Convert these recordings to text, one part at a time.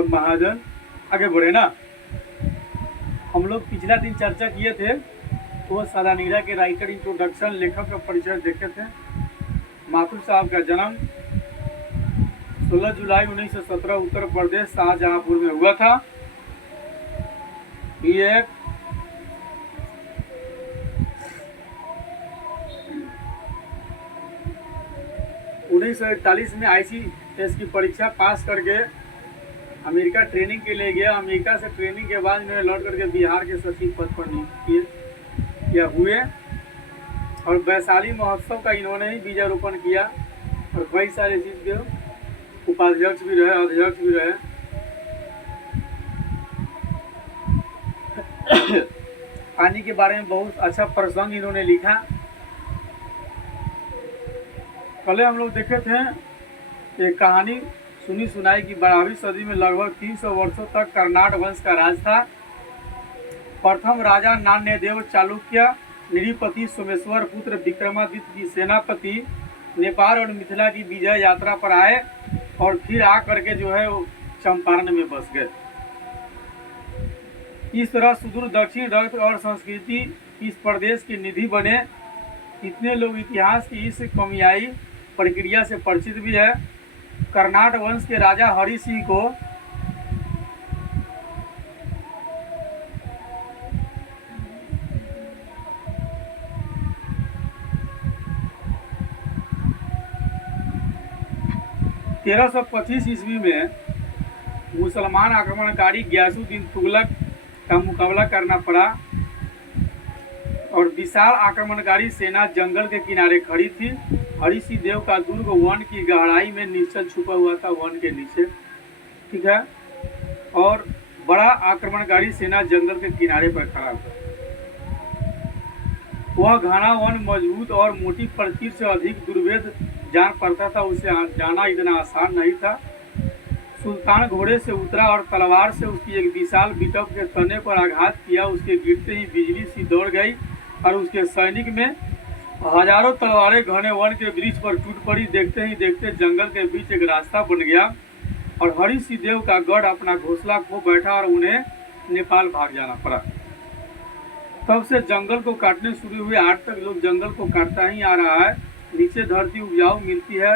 अब महाजन आगे बढ़े ना। हम लोग पिछला दिन चर्चा किए थे तो सादानीरा के राइटर इंट्रोडक्शन लेखक का परिचय देखे थे। माथुर साहब का जन्म 16 जुलाई 1917 उत्तर प्रदेश शाहजहांपुर में हुआ था। ये 1941 में ICS की परीक्षा पास करके अमेरिका ट्रेनिंग के लिए गया। अमेरिका से ट्रेनिंग के बाद इन्होंने लौट करके बिहार के सचिव पद पर नियुक्त किए या हुए और वैशाली महोत्सव का इन्होंने ही बीजारोपण किया और कई सारे चीज़ के उपाध्यक्ष भी रहे, अध्यक्ष भी रहे। पानी के बारे में बहुत अच्छा प्रसंग इन्होंने लिखा। पहले हम लोग देखे थे एक कहानी सुनी सुनाई कि 12वीं सदी में लगभग 300 वर्षों तक कर्नाट वंश का राज था। प्रथम राजा नान्यदेव चालुक्य निरीपति सोमेश्वर पुत्र विक्रमादित्य की सेनापति नेपाल और मिथिला की विजय यात्रा पर आए और फिर आ करके जो है वो चंपारण में बस गए। इस तरह सुदूर दक्षिण रक्त और संस्कृति इस प्रदेश की निधि बने। इतने लोग इतिहास की इस कमियाई प्रक्रिया से परिचित भी है। कर्नाट वंश के राजा हरि सिंह को ईस्वी में मुसलमान आक्रमणकारी गयासुद्दीन तुगलक का मुकाबला करना पड़ा और विशाल आक्रमणकारी सेना जंगल के किनारे खड़ी थी। हरि सिंह देव का दुर्ग वन की गहराई में निश्चल छुपा हुआ था, वन के नीचे, ठीक है। और बड़ा आक्रमणकारी सेना जंगल के किनारे पर खड़ा था। वह घना वन मजबूत और मोटी प्रतीक से अधिक दुर्भेद जान पड़ता था। उसे जाना इतना आसान नहीं था। सुल्तान घोड़े से उतरा और तलवार से उसकी एक विशाल बिटप के तने पर आघात किया। उसके गिरते ही बिजली सी दौड़ गई और उसके सैनिक में हजारों तलवारें घने वन के वृक्ष पर टूट पड़ी। देखते ही देखते जंगल के बीच एक रास्ता बन गया और हरि सिंह देव का गढ़ अपना घोंसला खो बैठा और उन्हें नेपाल भाग जाना पड़ा। तब से जंगल को काटने शुरू हुए। आज तक लोग जंगल को काटता ही आ रहा है। नीचे धरती उपजाऊ मिलती है,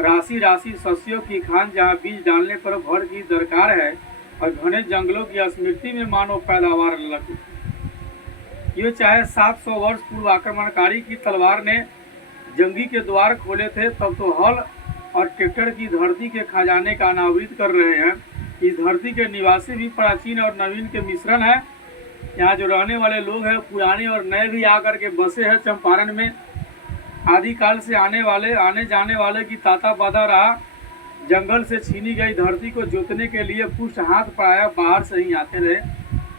राशि राशि सस्यों की खान जहाँ बीज डालने पर भर की दरकार है और घने जंगलों की स्मृति में मानव पैदावार लग। ये चाहे 700 वर्ष पूर्व आक्रमणकारी की तलवार ने जंगी के द्वार खोले थे, तब तो हल और ट्रैक्टर की धरती के खजाने का अनावृत कर रहे हैं। इस धरती के निवासी भी प्राचीन और नवीन के मिश्रण है। यहाँ जो रहने वाले लोग हैं पुराने और नए भी आकर के बसे हैं चंपारण में। आदिकाल से आने जाने वाले की ताता बाधा रहा। जंगल से छीनी गई धरती को जोतने के लिए पुष्ट हाथ पाया बाहर से ही आते रहे।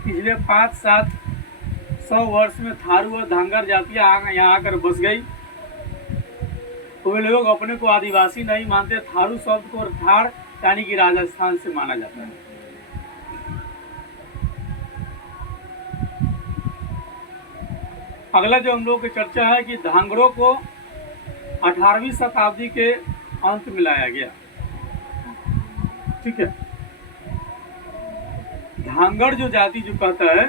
पिछले 5-700 वर्ष में थारू और धांगर जातियाँ यहाँ आकर बस गई। तो वे लोग अपने को आदिवासी नहीं मानते। थारू शब्द को थार यानी कि राजस्थान से माना जाता है। अगला जो हम लोग की चर्चा है कि धांगड़ों को 18वीं शताब्दी के अंत में लाया गया, ठीक है। धांगड़ जो जाति जो कहता है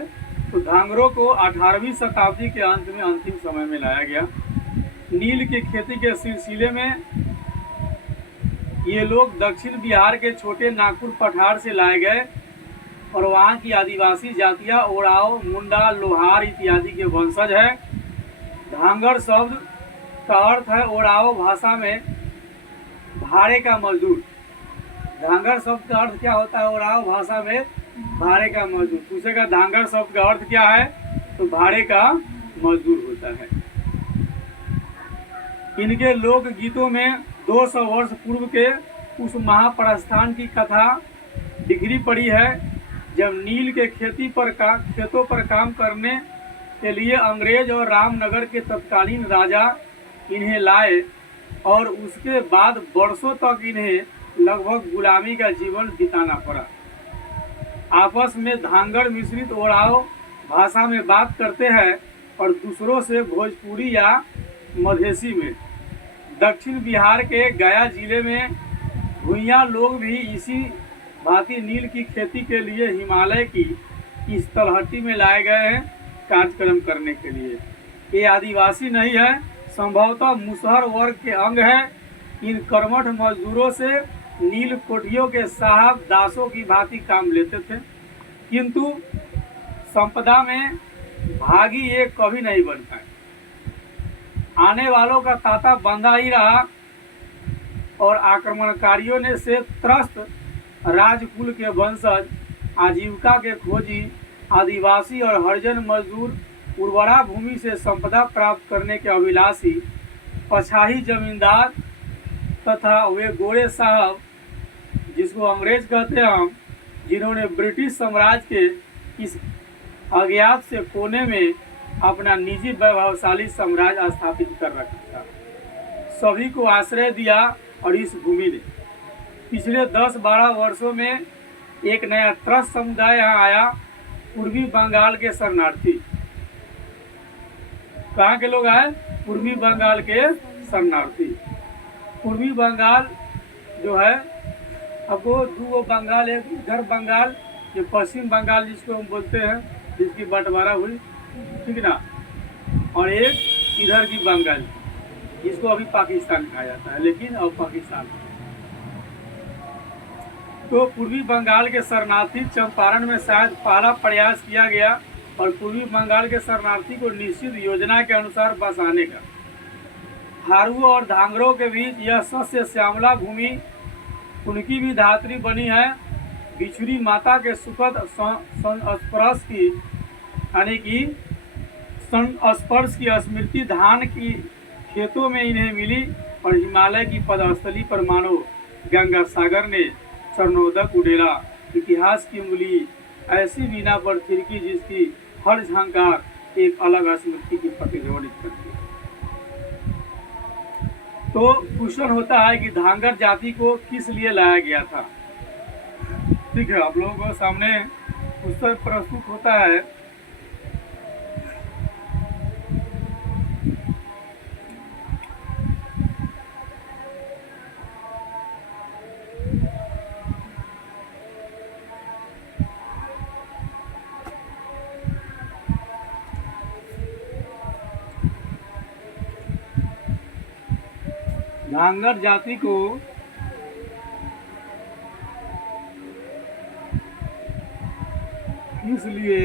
तो धांगड़ों को 18वीं शताब्दी के अंत में अंतिम समय में लाया गया। नील की खेती के सिलसिले में ये लोग दक्षिण बिहार के छोटे नागपुर पठार से लाए गए और वहाँ की आदिवासी जातियाँ ओराव, मुंडा, लोहार इत्यादि के वंशज है। धांगड़ शब्द का अर्थ है ओराव भाषा में भाड़े का मजदूर। धांगड़ शब्द का अर्थ क्या होता है ओराव भाषा में भाड़े का मजदूर। पूछेगा धांगड़ शब्द का अर्थ क्या है तो भाड़े का मजदूर होता है। इनके लोक गीतों में 200 वर्ष पूर्व के उस महाप्रस्थान की कथा बिखरी पड़ी है जब नील के खेतों पर काम करने के लिए अंग्रेज और रामनगर के तत्कालीन राजा इन्हें लाए और उसके बाद वर्षों तक इन्हें लगभग गुलामी का जीवन बिताना पड़ा। आपस में धांगड़ मिश्रित ओराव भाषा में बात करते हैं और दूसरों से भोजपुरी या मधेसी में। दक्षिण बिहार के गया जिले में भूइयाँ लोग भी इसी भांति नील की खेती के लिए हिमालय की इस तलहटी में लाए गए हैं कार्यक्रम करने के लिए। ये आदिवासी नहीं है, संभवतः मुसहर वर्ग के अंग है। इन कर्मठ मजदूरों से नील कोठियों के साहब दासों की भांति काम लेते थे, किंतु संपदा में भागी ये कभी नहीं बनता है। आने वालों का तांता बंधा ही रहा और आक्रमणकारियों ने से त्रस्त राजकुल के वंशज, आजीविका के खोजी आदिवासी और हरिजन मजदूर, उर्वरा भूमि से संपदा प्राप्त करने के अभिलाषी पछाही जमींदार तथा वे गोरे साहब जिसको अंग्रेज कहते हैं हम, जिन्होंने ब्रिटिश साम्राज्य के इस अज्ञात से कोने में अपना निजी वैभवशाली साम्राज्य स्थापित कर रखा था, सभी को आश्रय दिया। और इस भूमि ने पिछले 10-12 वर्षों में एक नया त्रस्त समुदाय यहाँ आया, पूर्वी बंगाल के शरणार्थी। कहाँ के लोग आए? पूर्वी बंगाल के शरणार्थी। पूर्वी बंगाल जो है, आपको दो बंगाल, एक इधर बंगाल, ये पश्चिम बंगाल जिसको हम बोलते हैं, जिसकी बंटवारा हुई, ठीक ना, और एक इधर की बंगाल जिसको अभी पाकिस्तान कहा जाता है, लेकिन अब पाकिस्तान। तो पूर्वी बंगाल के शरणार्थी चंपारण में शायद पहला प्रयास किया गया और पूर्वी बंगाल के शरणार्थी को निश्चित योजना के अनुसार बसाने का। हारू और धांगरों के बीच यह सस्य श्यामला भूमि उनकी भी धात्री बनी है। बिछुड़ी माता के सुखद संस्पर्श की, यानी कि संस्पर्श की स्मृति धान की खेतों में इन्हें मिली और हिमालय की पदस्थली पर मानो गंगा सागर ने चरणोदक उड़ेला। इतिहास की उंगली ऐसी मीना पर थिरकी जिसकी हर झंकार एक अलग स्मृति की प्रतिध्वनित करती है। तो क्वेश्चन होता है कि धांगर जाति को किस लिए लाया गया था। ठीक है, आप लोगों को सामने पुस्तक प्रस्तुत होता है। धांगर जाति को इसलिए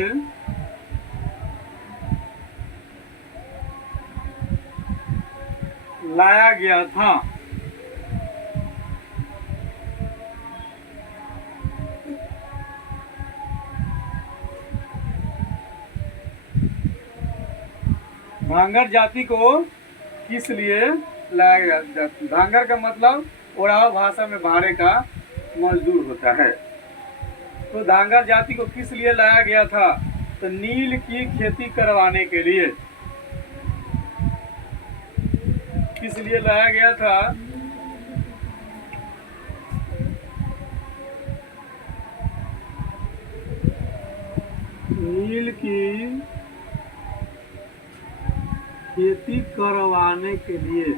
लाया गया था धांगर जाति को किस लिए लाया गया। धांगर का मतलब ओराव भाषा में भाड़े का मजदूर होता है। तो धांगर जाति को किस लिए लाया गया था? तो नील की खेती करवाने के लिए। किस लिए लाया गया था? नील की खेती करवाने के लिए।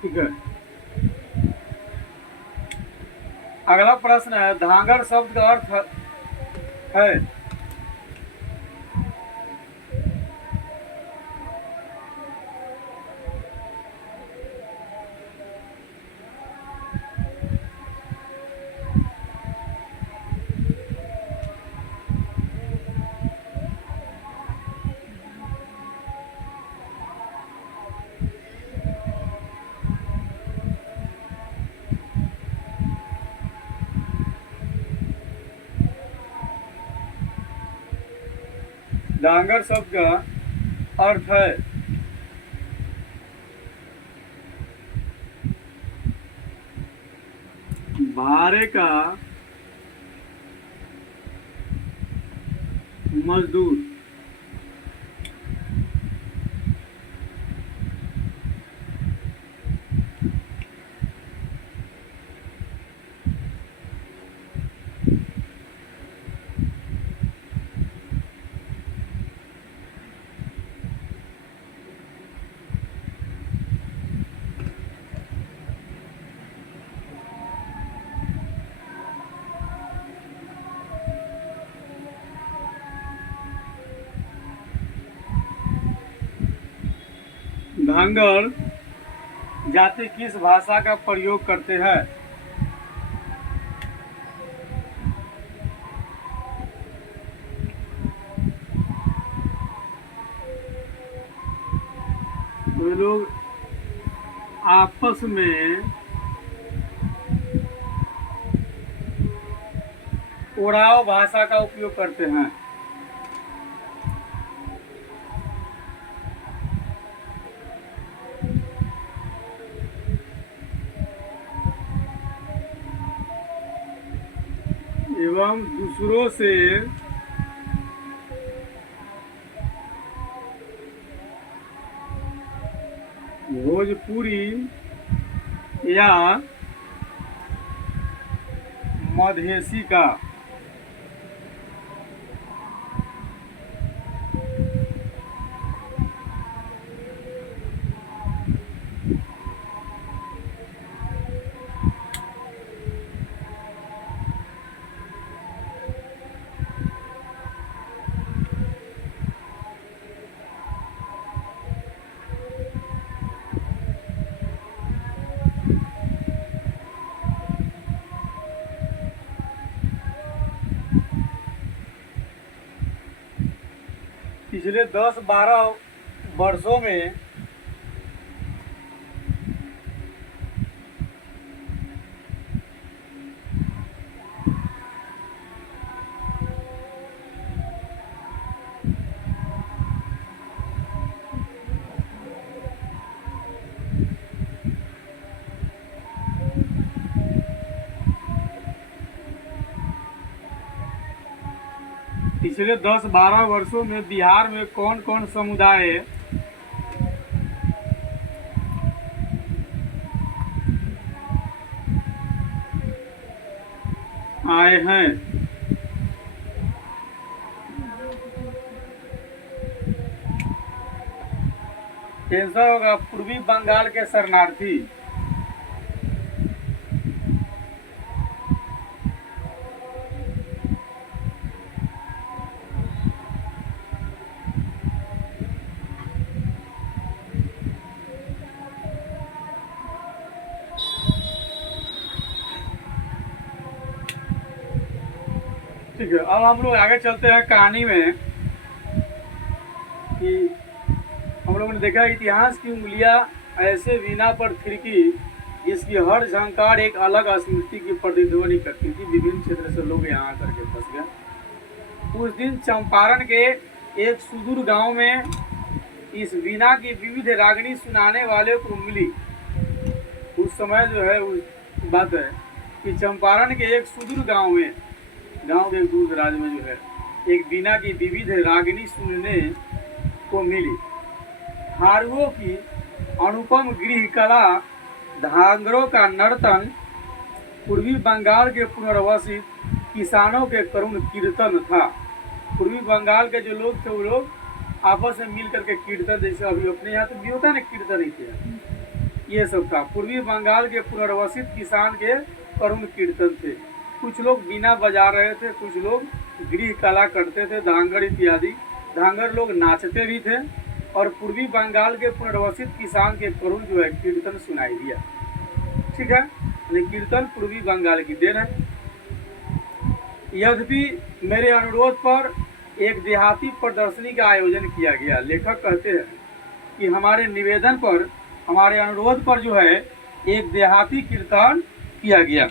ठीक है, अगला प्रश्न है, धांगर शब्द का अर्थ है डांगर शब्द का अर्थ है भाड़े का मजदूर। धांगड़ जाति किस भाषा का प्रयोग करते हैं? वे लोग आपस में ओराव भाषा का उपयोग करते हैं। एवं दूसरों से भोजपुरी या मधेसी का पिछले 10-12 वर्षों में पिछले 10-12 वर्षों में बिहार में कौन कौन समुदाय आए हैं? कैसा होगा? पूर्वी बंगाल के शरणार्थी। ठीक है, अब हम लोग आगे चलते हैं कहानी में कि हम लोगों ने देखा इतिहास की उंगलियां ऐसे वीणा पर थिरकी जिसकी हर झंकार एक अलग स्मृति की प्रतिध्वनि करती थी। विभिन्न क्षेत्र से लोग यहाँ आकर के फंस गए। उस दिन चंपारण के एक सुदूर गांव में इस वीणा की विविध रागनी सुनाने वाले को मिली। उस समय जो है उस बात है कि चंपारण के एक सुदूर गांव के दूर दराज में जो है एक वीणा की विविध रागनी सुनने को मिली। थारुओं की अनुपम गृह कला, धांगरों का नर्तन, पूर्वी बंगाल के पुनर्वसित किसानों के करुण कीर्तन था। पूर्वी बंगाल के जो लोग थे वो लोग आपस में मिल करके कीर्तन, जैसे अभी अपने यहाँ तो भी होता है ना कीर्तन ही थे, ये सब था। पूर्वी बंगाल के पुनर्वसित किसान के करुण कीर्तन थे। कुछ लोग बीना बजा रहे थे, कुछ लोग गृह कला करते थे, धांगड़ इत्यादि। धांगड़ लोग नाचते भी थे और पूर्वी बंगाल के पुनर्वसित किसान के करुण जो है कीर्तन सुनाई दिया। ठीक है, कीर्तन पूर्वी बंगाल की देन है। यद्यपि मेरे अनुरोध पर एक देहाती प्रदर्शनी का आयोजन किया गया। लेखक कहते हैं कि हमारे निवेदन पर, हमारे अनुरोध पर जो है एक देहाती कीर्तन किया गया।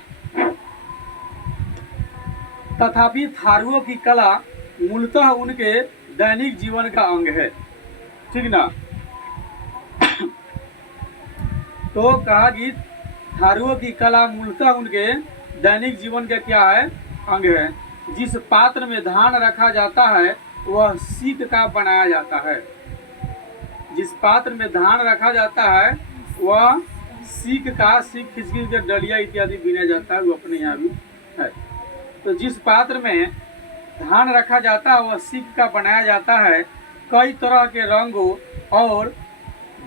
तथापि थारुओं की कला मूलतः उनके दैनिक जीवन का अंग है। ठीक ना? तो कहा कि थारुओं की कला मूलतः उनके दैनिक जीवन का क्या है? अंग है। जिस पात्र में धान रखा जाता है वह सीक का बनाया जाता है। जिस पात्र में धान रखा जाता है वह सीक खींच के डलिया इत्यादि बीना जाता है, वो अपने यहाँ भी है। तो जिस पात्र में धान रखा जाता है वह सीक का बनाया जाता है। कई तरह के रंगों और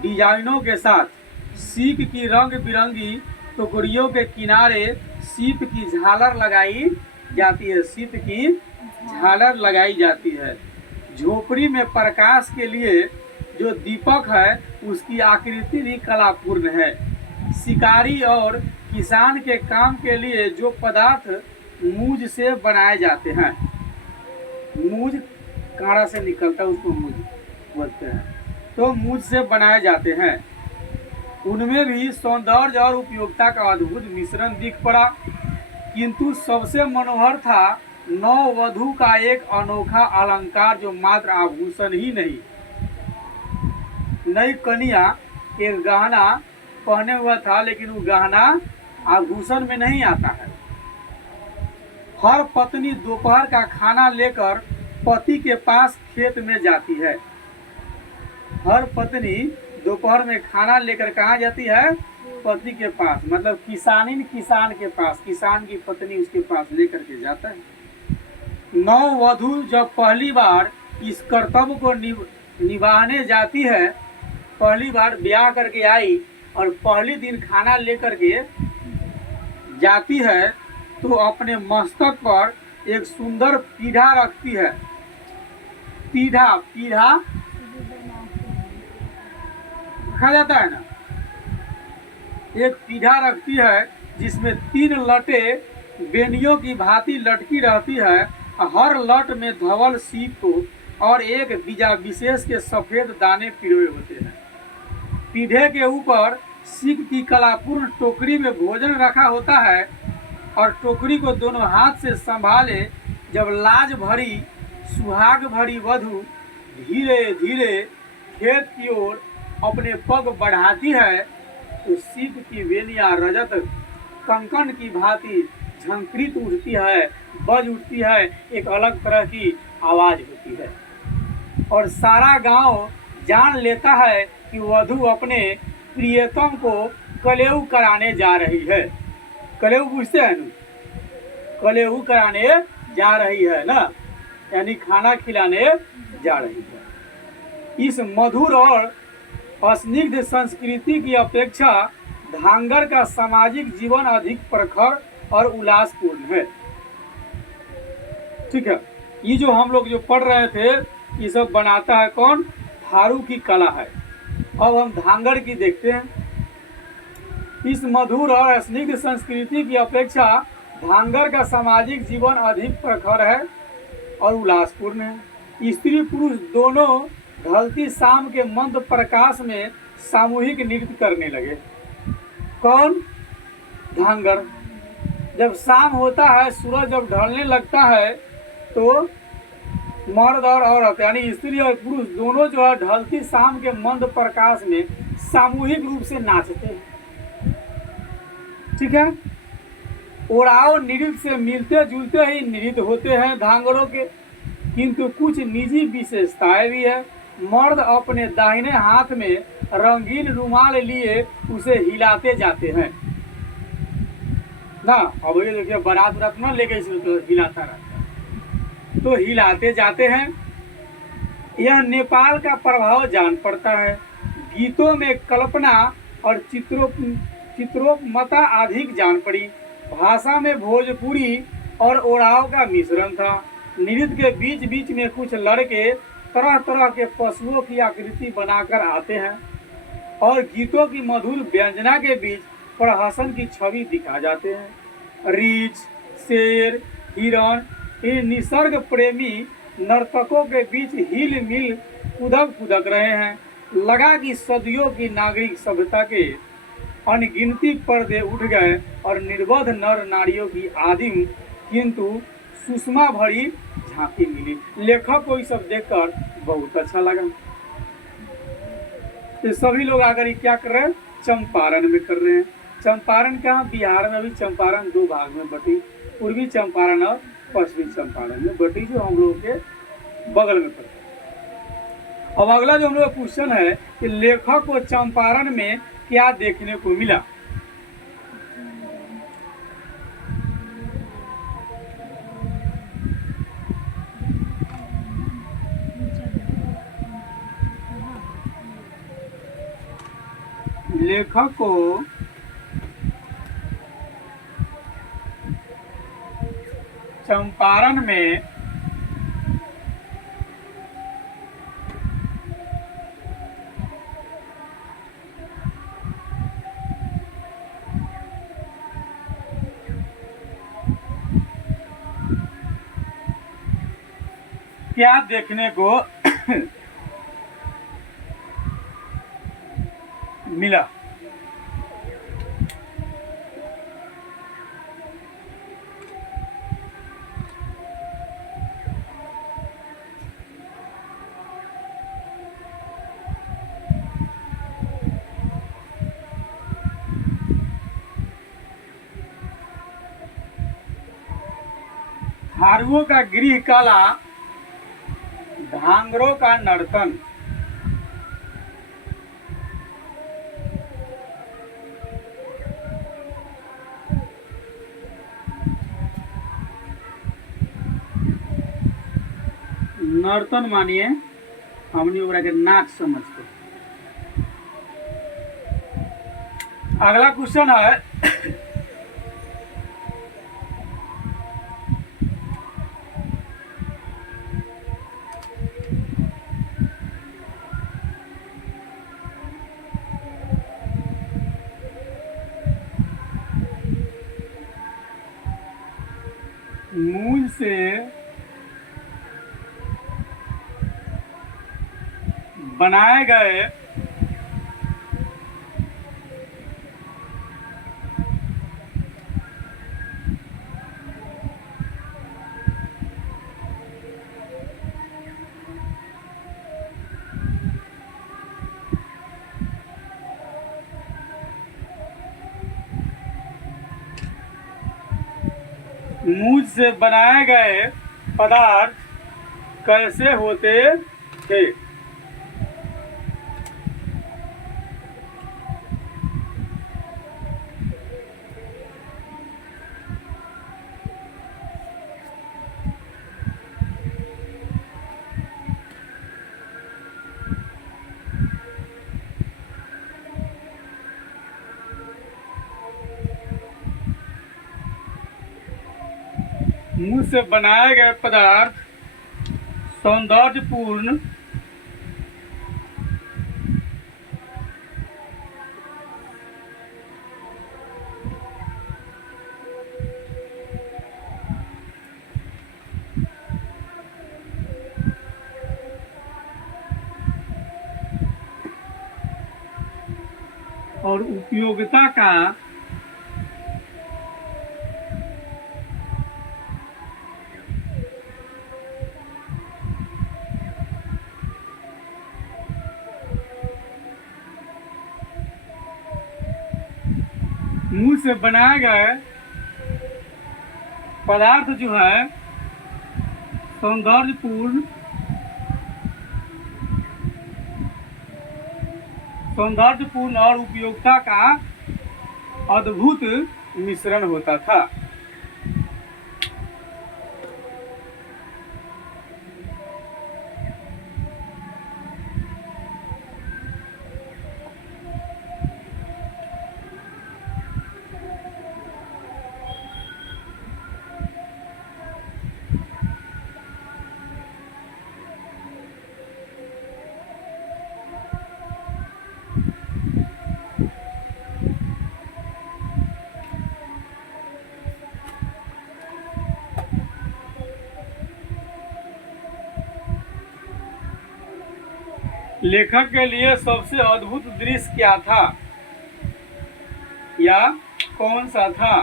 डिजाइनों के साथ सीप की रंग बिरंगी टुकड़ियों के किनारे सीप की झालर लगाई जाती है। सीप की झालर लगाई जाती है। झोपड़ी में प्रकाश के लिए जो दीपक है उसकी आकृति भी कलापूर्ण है। शिकारी और किसान के काम के लिए जो पदार्थ मूंज से बनाए जाते हैं, मूंज काड़ा से निकलता है उसको मूंज बोलते हैं, तो मूंज से बनाए जाते हैं, उनमें भी सौंदर्य और उपयोगिता का अद्भुत मिश्रण दिख पड़ा। किंतु सबसे मनोहर था नववधु का एक अनोखा अलंकार जो मात्र आभूषण ही नहीं, नई कन्या एक गहना पहने हुआ था, लेकिन वो गहना आभूषण में नहीं आता है। हर पत्नी दोपहर का खाना लेकर पति के पास खेत में जाती है। हर पत्नी दोपहर में खाना लेकर कहाँ जाती है? पति के पास, मतलब किसान के पास, किसान की पत्नी उसके पास लेकर के जाता है। नववधु जब पहली बार इस कर्तव्य को निभाने जाती है, पहली बार ब्याह करके आई और पहली दिन खाना लेकर के जाती है, तो अपने मस्तक पर एक सुंदर पीढ़ा रखती है। पीढ़ा रखा जाता है ना, एक पीढ़ा रखती है जिसमें 3 लटें बेनियों की भांति लटकी रहती है। हर लट में धवल सीप और एक बीजा विशेष के सफेद दाने पिरोए होते हैं। पीढ़े के ऊपर सीप की कलापूर्ण टोकरी में भोजन रखा होता है और टोकरी को दोनों हाथ से संभाले जब लाज भरी सुहाग भरी वधु धीरे धीरे खेत की ओर अपने पग बढ़ाती है, तो सीप की वेलियां रजत कंकन की भांति झंकृत उठती है, बज उठती है, एक अलग तरह की आवाज होती है और सारा गांव जान लेता है कि वधु अपने प्रियतम को कलेऊ कराने जा रही है। कलेऊ पूछते हैं ना, कलेऊ कराने जा रही है ना, यानी खाना खिलाने जा रही है। इस मधुर और स्निग्ध संस्कृति की अपेक्षा धांगर का सामाजिक जीवन अधिक प्रखर और उल्लासपूर्ण है। ठीक है, ये जो हम लोग जो पढ़ रहे थे, ये सब बनाता है कौन? थारू की कला है। अब हम धांगर की देखते हैं। इस मधुर और स्निग्ध संस्कृति की अपेक्षा धांगर का सामाजिक जीवन अधिक प्रखर है और उल्लासपूर्ण है। स्त्री पुरुष दोनों ढलती शाम के मंद प्रकाश में सामूहिक नृत्य करने लगे। कौन? धांगर। जब शाम होता है, सूरज जब ढलने लगता है, तो मर्द और औरत यानी स्त्री और पुरुष दोनों जो है ढलती शाम के मंद प्रकाश में सामूहिक रूप से नाचते हैं। ठीक है, ओराव नृत्य से मिलते जुलते ही नृत्य होते हैं धांगरों के, किंतु कुछ निजी विशेषताएं भी है। मर्द अपने दाहिने हाथ में रंगीन रुमाल लिए उसे हिलाते जाते हैं ना। अब ये देखिए बारात ना लेके इसे तो हिलाता रहता है, तो हिलाते जाते हैं। यह नेपाल का प्रभाव जान पड़ता है। गीतों में कल्पना और चित्रोपमता अधिक जान पड़ी। भाषा में भोजपुरी और ओराव का मिश्रण था। नृत्य के बीच बीच में कुछ लड़के तरह तरह के पशुओं की आकृति बनाकर आते हैं और गीतों की मधुर व्यंजना के बीच प्रहसन की छवि दिखा जाते हैं। रीछ, शेर, हिरण इन निसर्ग प्रेमी नर्तकों के बीच हिल मिल कूदक रहे हैं। लगा कि सदियों की नागरिक सभ्यता के अनगिनती पर्दे उठ गए और निर्बोध नर नारियों की आदिम किंतु सुषमा भरी झांकी मिली। लेखक को ये सब देखकर बहुत अच्छा लगा। तो सभी लोग आकर क्या कर रहे हैं? चंपारण में कर रहे हैं। चंपारण क्या? बिहार में भी चंपारण 2 भाग में बटी, पूर्वी चंपारण और पश्चिमी चंपारण में बटी, जो हम लोगों के बगल में पड़ता है। अब अगला जो हम लोग क्वेश्चन है कि लेखक को चंपारण में क्या देखने को मिला? लेखक को चंपारण में क्या देखने को मिला? थारुओं का गृह कला, धांगरों का नर्तन। नर्तन मानिए हमने ओकरा के नाच समझते। अगला क्वेश्चन है मूल से बनाए गए मूल से बनाए गए पदार्थ कैसे होते थे? मुंह से बनाए गए पदार्थ सौंदर्यपूर्ण और उपयोगिता का मुंह से बनाए गए पदार्थ जो है सौंदर्यपूर्ण और उपयोगिता का अद्भुत मिश्रण होता था। लेखक के लिए सबसे अद्भुत दृश्य क्या था या कौन सा था?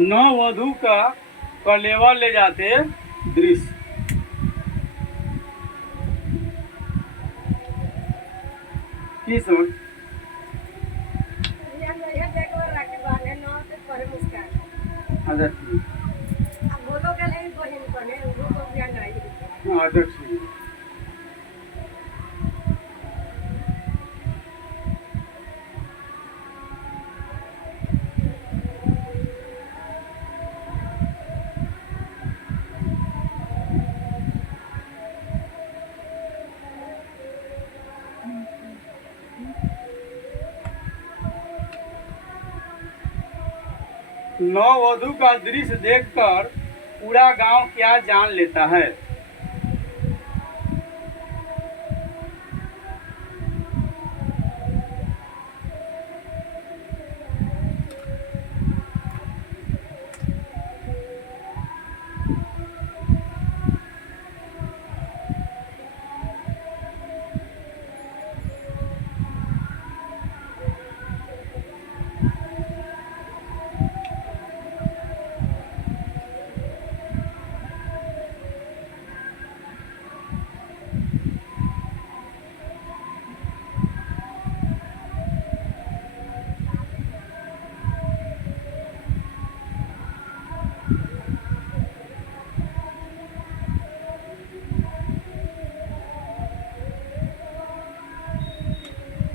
नववधू का कलेवा ले जाते दृश्य। किस वक्त? अच्छा ठीक। अच्छा ठीक। नववधु का दृश्य देखकर पूरा गांव क्या जान लेता है?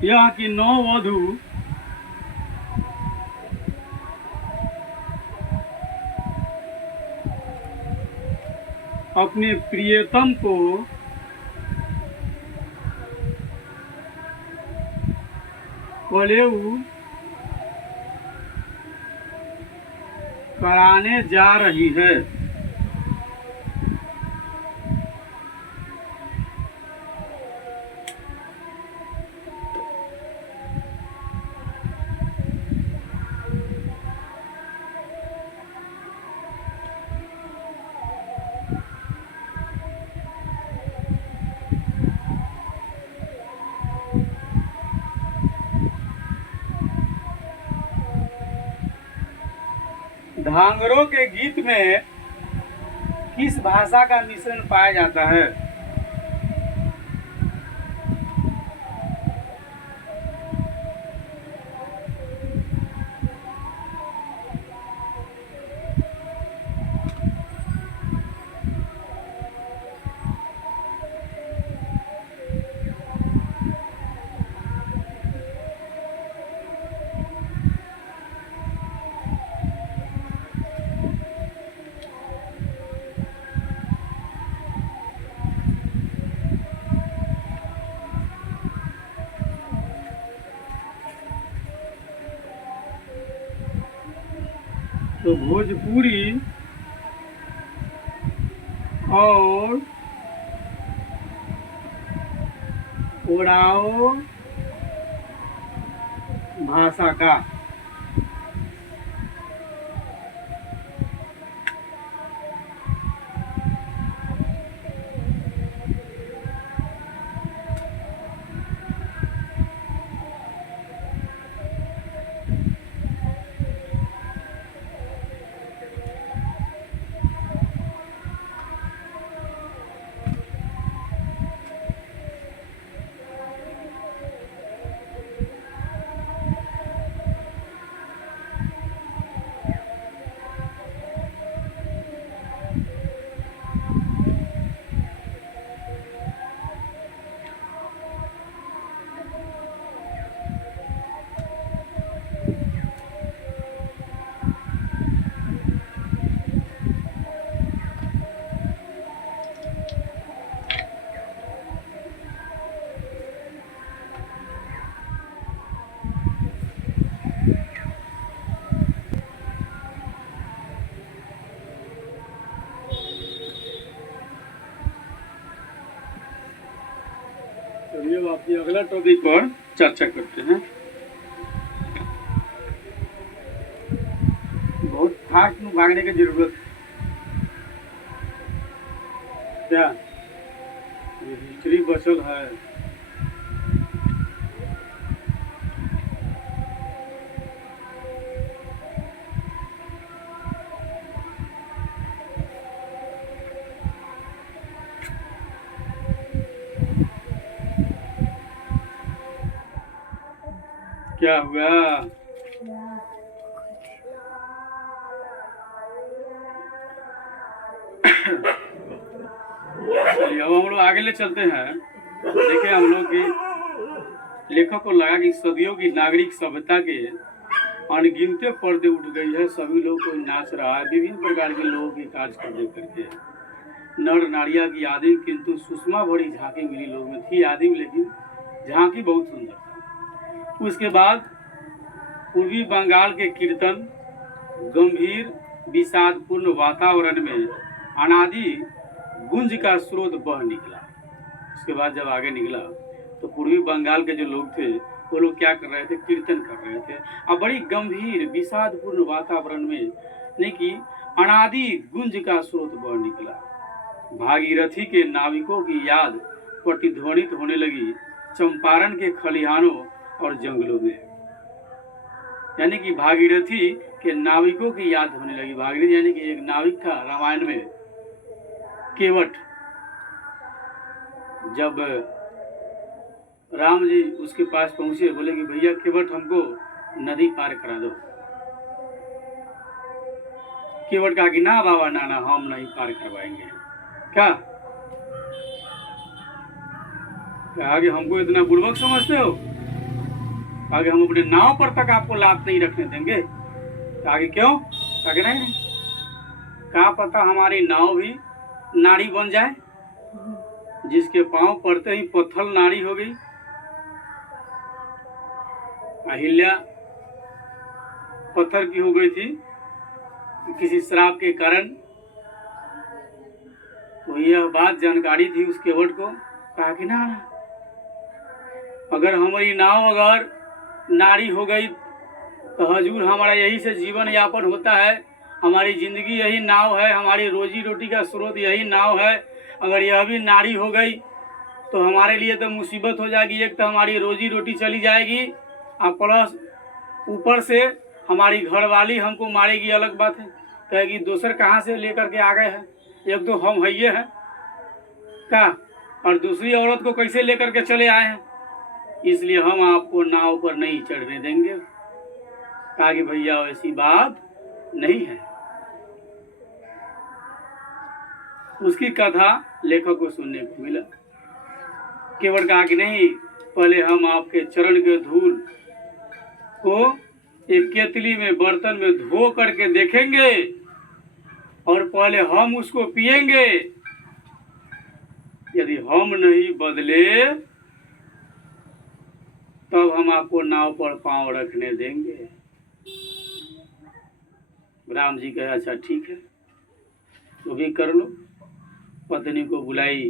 यह कि नववधु अपने प्रियतम को कोलेऊ कराने जा रही है। धांगरों के गीत में किस भाषा का मिश्रण पाया जाता है? तो भोजपुरी और ओराओ भाषा का चलिए अब आपकी अगला टॉपिक पर चर्चा करते हैं। बहुत फास्ट में भागने की जरूरत क्या? ये हिस्ट्री बचल है। क्या हुआ? चलिए अब हम लोग आगे ले चलते हैं। देखिए हम लोग की लेखक को लगा कि सदियों की नागरिक सभ्यता के अनगिनते पर्दे उठ गई है। सभी लोग कोई नाच रहा है, विभिन्न प्रकार के लोगों के काज को देख करके नर नारिया की आदिम किंतु सुषमा भरी झांकी मिली लोग में थी आदिम, लेकिन झांकी बहुत सुंदर था। उसके बाद पूर्वी बंगाल के कीर्तन गंभीर विषादपूर्ण वातावरण में अनादि गुंज का स्रोत बह निकला। उसके बाद जब आगे निकला तो पूर्वी बंगाल के जो लोग थे वो लोग क्या कर रहे थे, कीर्तन कर रहे थे। अब बड़ी गंभीर विषादपूर्ण वातावरण में नहीं कि अनादि गुंज का स्रोत बह निकला। भागीरथी के नाविकों की याद प्रतिध्वनित होने लगी चंपारण के खलिहानों और जंगलों में। यानी कि भागीरथी के नाविकों की याद होने लगी। भागीरथी यानी कि एक नाविक था रामायण में, केवट। जब राम जी उसके पास पहुंचे, बोले कि भैया केवट हमको नदी पार करा दो। केवट कहा कि ना बाबा ना, हम नहीं पार करवाएंगे। क्या कहा कि हमको इतना बुड़बक समझते हो? कहा कि हम अपने नाव पर तक आपको लात नहीं रखने देंगे। कहा कि क्यों? कहा कि नहीं, क्या पता हमारी नाव भी नाड़ी बन जाए। जिसके पांव पड़ते ही पत्थर नाड़ी हो गई। अहिल्या पत्थर की हो गई थी किसी श्राप के कारण। तो यह बात जानकारी थी उस केवट को। कहा कि ना, अगर हमारी नाव अगर नारी हो गई तो हजूर हमारा यही से जीवन यापन होता है। हमारी जिंदगी यही नाव है, हमारी रोजी रोटी का स्रोत यही नाव है। अगर यह भी नारी हो गई तो हमारे लिए तो मुसीबत हो जाएगी। एक तो हमारी रोजी रोटी चली जाएगी और प्लस ऊपर से हमारी घरवाली हमको मारेगी। अलग बात है, कहेगी दूसर कहाँ से लेकर के आ गए हैं, एक तो हम हइये हैं क्या, और दूसरी औरत को कैसे लेकर के चले आए हैं। इसलिए हम आपको नाव पर नहीं चढ़ने देंगे। कहा कि भैया ऐसी बात नहीं है। उसकी कथा लेखक को सुनने को मिला। केवट कहा कि नहीं, पहले हम आपके चरण के धूल को एक केतली में बर्तन में धो करके देखेंगे और पहले हम उसको पिएंगे। यदि हम नहीं बदले तब हम आपको नाव पर पांव रखने देंगे। राम जी कहे अच्छा ठीक है, तो भी कर लो। पत्नी को बुलाई,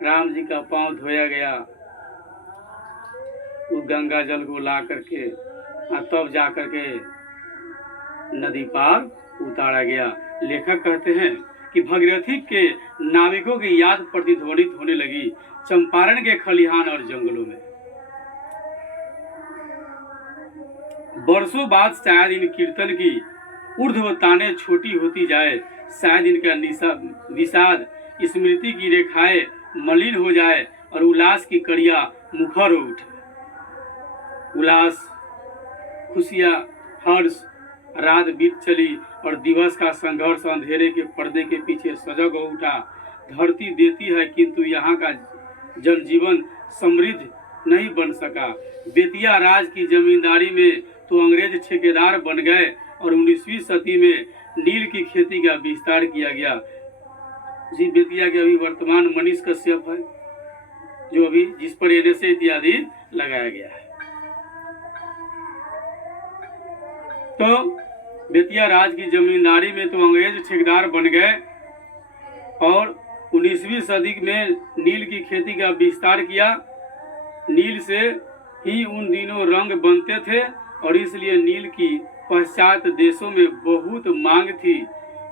राम जी का पांव धोया गया, उस गंगा जल को ला करके तब जा करके नदी पार उतारा गया। लेखक कहते हैं कि भगीरथी के नाविकों की याद प्रतिध्वनित होने लगी चंपारण के खलिहान और जंगलों में। वर्षों बाद शायद इन कीर्तन की ऊर्ध्व ताने छोटी होती जाए, शायद इनका विषाद स्मृति की रेखाएं मलिन हो जाए और उल्लास की कड़िया मुखर हो उठे। उल्लास, खुशियां, हर्ष, रात बीत चली और दिवस का संघर्ष अंधेरे के पर्दे के पीछे सजग हो उठा। धरती देती है किंतु यहाँ का जनजीवन समृद्ध नहीं बन सका। बेतिया राज की जमींदारी में तो अंग्रेज ठेकेदार बन गए और 19वीं सदी में नील की खेती का विस्तार किया गया। जी बेतिया के अभी वर्तमान मनीष कश्यप है, जो अभी जिस पर NSA इत्यादि लगाया गया है। तो बेतिया राज की जमींदारी में तो अंग्रेज ठेकेदार बन गए और 19वीं सदी में नील की खेती का विस्तार किया। नील से ही उन दिनों रंग बनते थे और इसलिए नील की पश्चात देशों में बहुत मांग थी।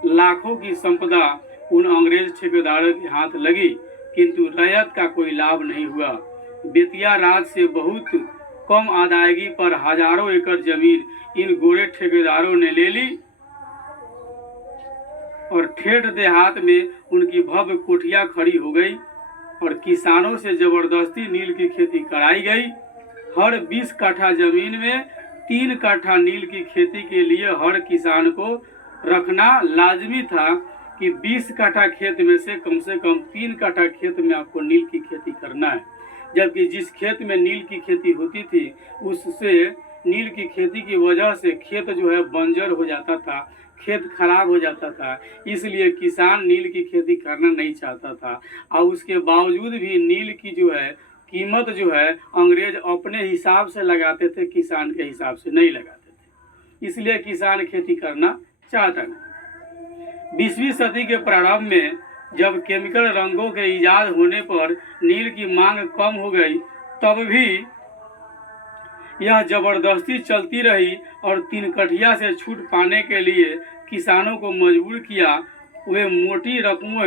लाखों की संपदा उन अंग्रेज ठेकेदारों के हाथ लगी किंतु रैयत का कोई लाभ नहीं हुआ। बेतिया राज से बहुत कम अदायगी पर हजारों एकड़ जमीन इन गोरे ठेकेदारों ने ले ली और ठेठ देहात में उनकी भव्य कोठियां खड़ी हो गई और किसानों से जबरदस्ती नील की खेती कराई गई। हर 20 काठा जमीन में 3 काठा नील की खेती के लिए हर किसान को रखना लाजमी था कि 20 काठा खेत में से कम 3 काठा खेत में आपको नील की खेती करना है। जबकि जिस खेत में नील की खेती होती थी उससे नील की खेती की वजह से खेत जो है बंजर हो जाता था, खेत खराब हो जाता था, इसलिए किसान नील की खेती करना नहीं चाहता था। और उसके बावजूद भी नील की जो है कीमत जो है अंग्रेज अपने हिसाब से लगाते थे, किसान के हिसाब से नहीं लगाते थे। इसलिए किसान खेती करना चाहता नहीं। 20वीं सदी के प्रारंभ में जब केमिकल रंगों के इजाद होने पर नील की मांग कम हो गई, तब भी यह जबरदस्ती चलती रही और तिनकठिया से छूट पाने के लिए किसानों को मजबूर किया वे मोटी रकमों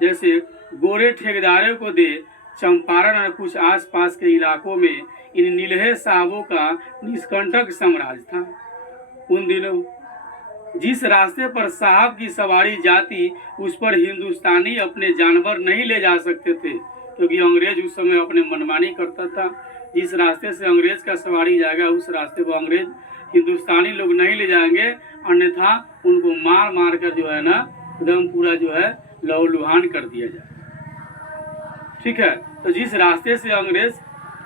जैसे गोरे ठेकेदारों को दे। चंपारण और कुछ आसपास के इलाकों में इन नीलहे साहबों का निष्कंटक साम्राज्य था। उन दिनों जिस रास्ते पर साहब की सवारी जाती उस पर हिंदुस्तानी अपने जानवर नहीं ले जा सकते थे, क्योंकि अंग्रेज उस समय अपने मनमानी करता था। जिस रास्ते से अंग्रेज का सवारी जाएगा उस रास्ते को अंग्रेज हिंदुस्तानी लोग नहीं ले जाएंगे, अन्यथा उनको मार मार कर जो है ना एकदम पूरा जो है लहूलुहान कर दिया जाए। ठीक है, तो जिस रास्ते से अंग्रेज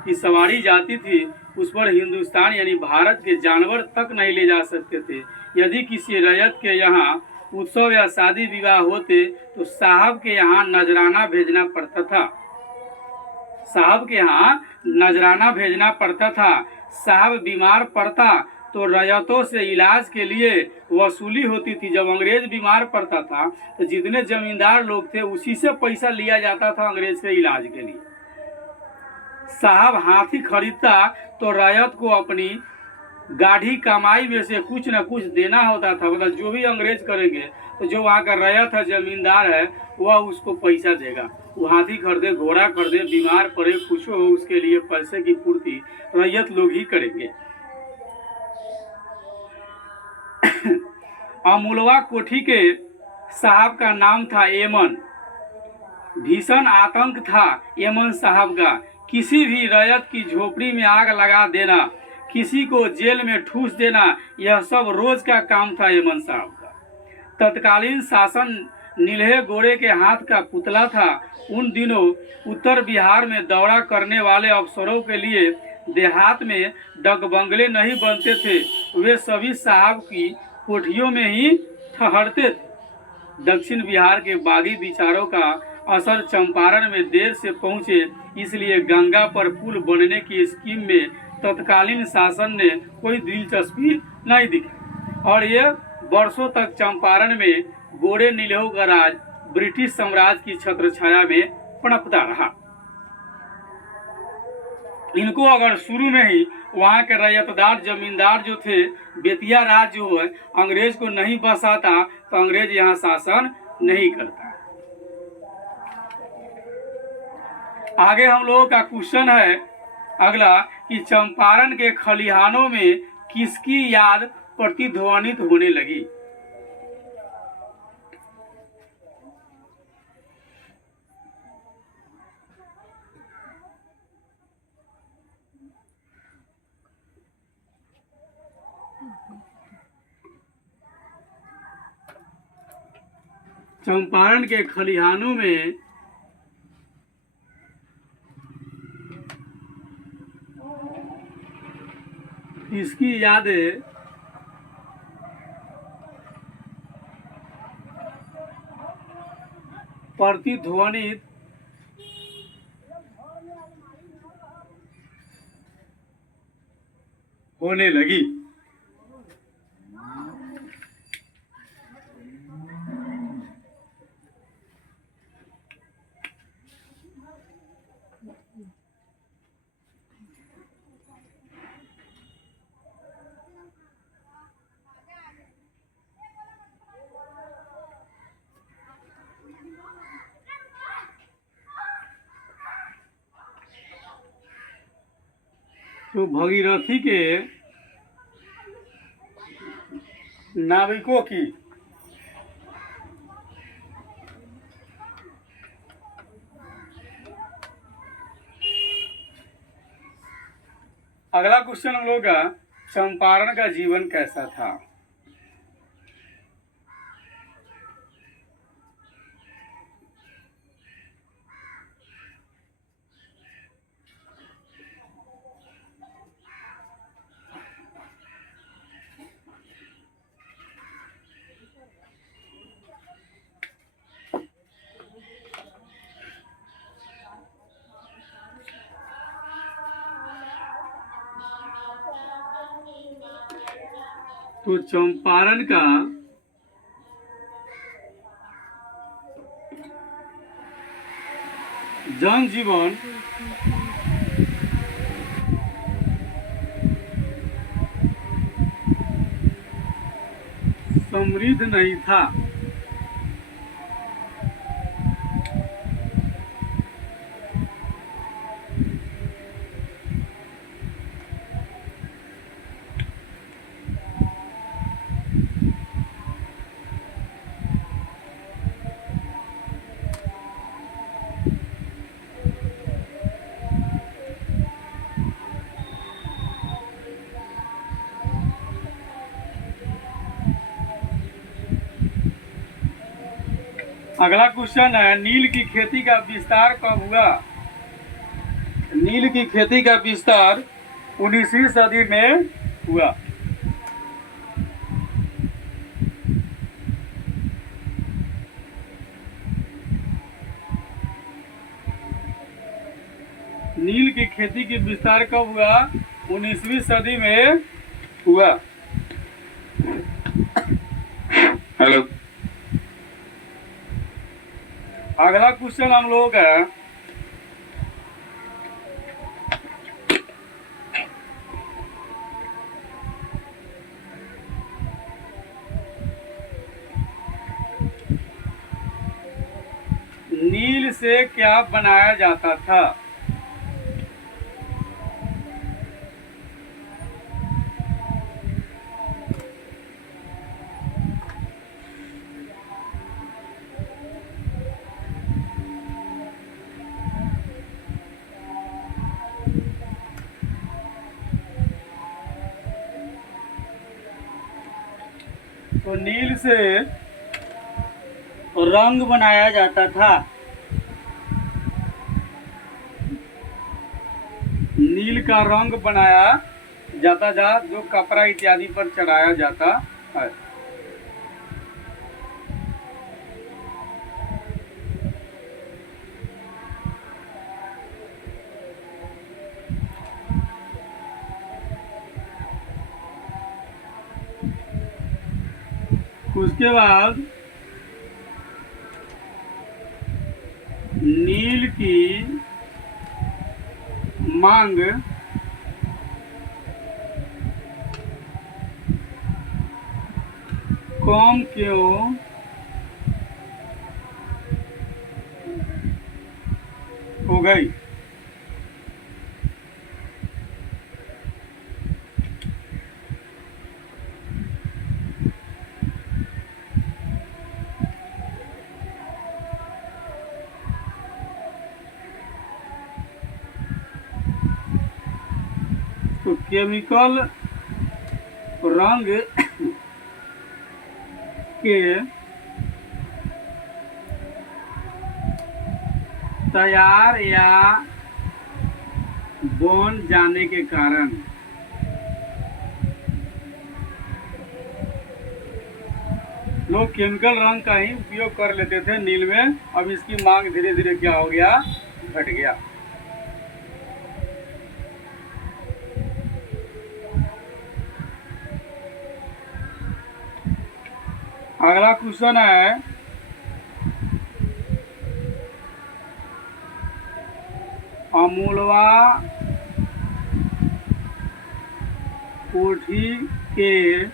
की सवारी जाती थी उस पर हिंदुस्तान यानी भारत के जानवर तक नहीं ले जा सकते थे। यदि किसी रैयत के यहाँ उत्सव या शादी विवाह होते तो साहब के यहाँ नजराना भेजना पड़ता था। साहब के यहाँ नजराना भेजना पड़ता था। साहब बीमार पड़ता तो रैयतों से इलाज के लिए वसूली होती थी। जब अंग्रेज बीमार पड़ता था तो जितने जमींदार लोग थे उसी से पैसा लिया जाता था अंग्रेज के इलाज के लिए। साहब हाथी खरीदता तो रैयत को अपनी गाढ़ी कमाई में से कुछ न कुछ देना होता था। मतलब जो भी अंग्रेज करेंगे तो जो वहाँ का रैयत है, जमींदार है, वह उसको पैसा देगा। वो हाथी खरीदे, घोड़ा खरीदे, बीमार पड़े, कुछ हो, उसके लिए पैसे की पूर्ति रैयत लोग ही करेंगे। अमूलवा कोठी के साहब का नाम था एमन। भीषण आतंक था एमन साहब का। किसी भी रैयत की झोपड़ी में आग लगा देना, किसी को जेल में ठूस देना, यह सब रोज का काम था एमन साहब का। तत्कालीन शासन नीलहे गोरे के हाथ का पुतला था। उन दिनों उत्तर बिहार में दौरा करने वाले अफसरों के लिए देहात में डगबंगले नहीं बनते थे, वे सभी साहब की कोठियों में ही ठहरते थे। दक्षिण बिहार के बागी विचारों का असर चंपारण में देर से पहुंचे, इसलिए गंगा पर पुल बनने की स्कीम में तत्कालीन शासन ने कोई दिलचस्पी नहीं दिखाई और ये वर्षों तक चंपारण में गोरे नीलहों का राज ब्रिटिश साम्राज्य की छत्रछाया में पनपता रहा। इनको अगर शुरू में ही वहाँ के रैयतदार जमींदार जो थे, बेतिया राज जो है अंग्रेज को नहीं बसाता तो अंग्रेज यहाँ शासन नहीं करता। आगे हम लोगों का क्वेश्चन है अगला कि चंपारण के खलिहानों में किसकी याद प्रतिध्वनित होने लगी। चंपारण के खलिहानों में इसकी यादें प्रतिध्वनित होने लगी। तो भगीरथी के नाविकों की अगला क्वेश्चन हम लोग का चंपारण का जीवन कैसा था। तो चंपारण का जनजीवन समृद्ध नहीं था। अगला क्वेश्चन है, नील की खेती का विस्तार कब हुआ? नील की खेती का विस्तार 19वीं सदी में हुआ। नील की खेती की विस्तार कब हुआ? 19वीं सदी में हुआ। हेलो, अगला क्वेश्चन हम लोग का नील से क्या बनाया जाता था? तो नील से रंग बनाया जाता था। नील का रंग बनाया जाता था जो कपड़ा इत्यादि पर चढ़ाया जाता है। उसके बाद नील की मांग कम क्यों हो गई? तो केमिकल रंग के तैयार या बन जाने के कारण लोग केमिकल रंग का ही उपयोग कर लेते थे नील में। अब इसकी मांग धीरे धीरे क्या हो गया? घट गया। अगला क्वेश्चन है, अमूलवा कोठी के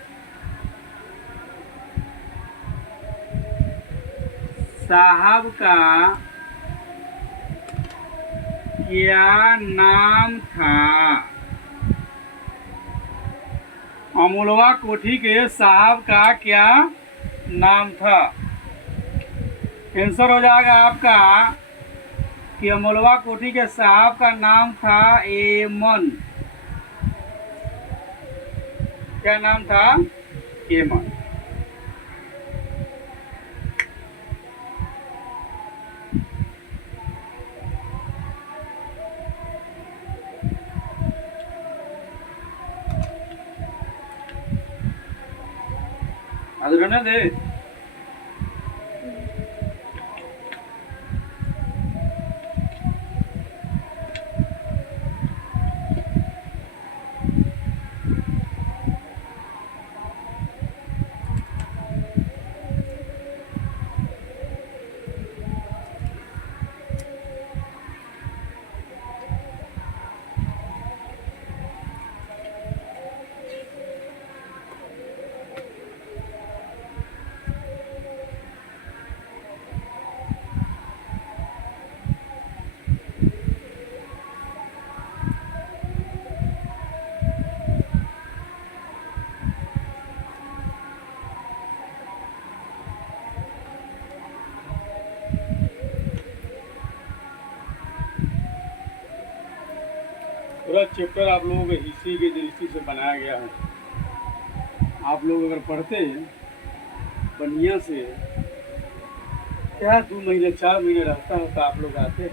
साहब का क्या नाम था? अमूलवा कोठी के साहब का क्या नाम था? आंसर हो जाएगा आपका कि अमूलवा कोठी के साहब का नाम था एमन। क्या नाम था? एमन। ಅದು ಗಣದೆ पूरा चैप्टर आप लोगों के हिस्ट्री के दृष्टि से बनाया गया है। आप लोग अगर पढ़ते बढ़िया से, क्या 2 महीने 4 महीने रहता है तो आप लोग आते।